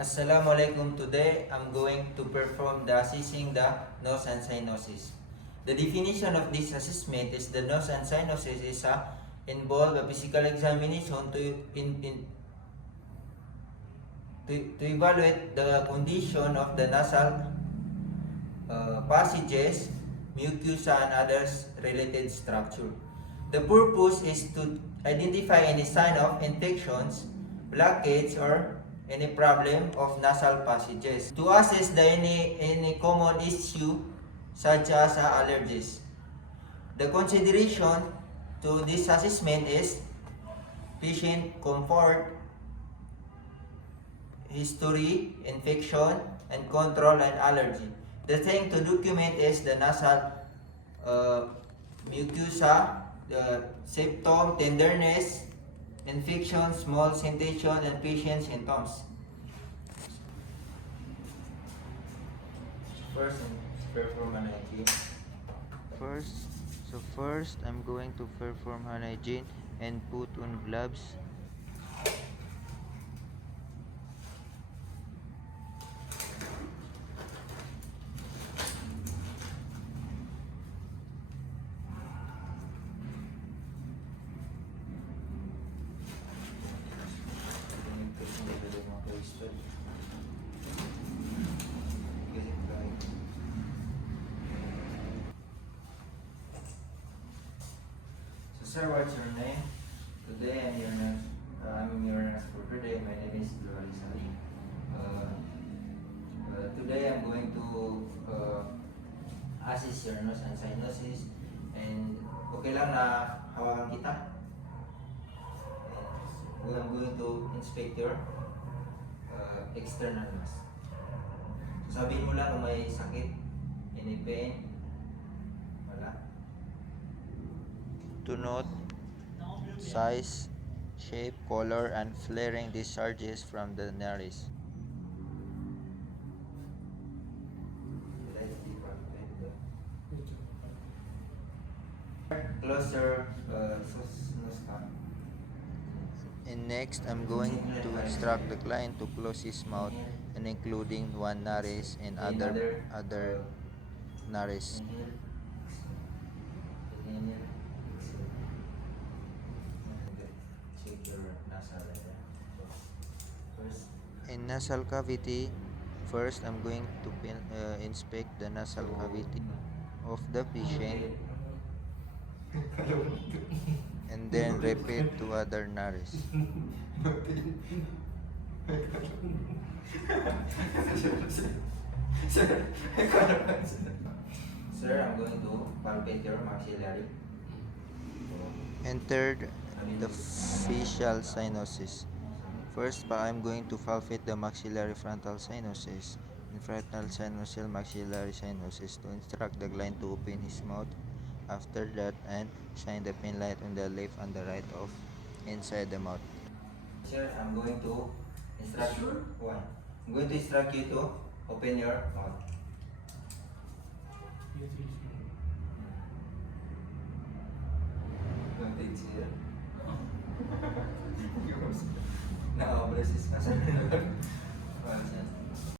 Assalamualaikum. Today I'm going to perform the assessing the nose and cyanosis. The definition of this assessment is the nose and cyanosis is involve a physical examination to evaluate the condition of the nasal passages, mucosa and others related structure. The purpose is to identify any sign of infections, blockage or any problem of nasal passages. To assess any common issue such as allergies. The consideration to this assessment is patient comfort, history, infection, and control and allergy. The thing to document is the nasal mucosa, the symptom, tenderness, infection, small sensation, and patient symptoms. First, perform an hygiene. First I'm going to perform hand hygiene and put on gloves. Sir, what's your name? Today I'm your nurse. I'm your nurse for today. My name is Glory Sali. Today I'm going to assess your nose and cyanosis. And okay lang na hawakan kita? And I'm going to inspect your external nose. So, sabihin mo lang kung may sakit, any pain, wala. To note size, shape, color, and flaring discharges from the nariz. Closer nose ka. And next, I'm going to instruct the client to close his mouth and including one naris and other naris. Inhale. Inhale. Check your nasal right there. First, In nasal cavity, first I'm going to inspect the nasal cavity of the patient and then repeat to other naris. Sir, I'm going to palpate your maxillary. And third, the facial cyanosis. First, I'm going to palpate the maxillary frontal cyanosis and frontal cynosal maxillary cyanosis to instruct the client to open his mouth. After that, and shine the pin light on the left and the right of inside the mouth. Sir, I'm going to instruct you. One. I'm going to instruct you to open your mouth. Contains here. Naka-braces ka sa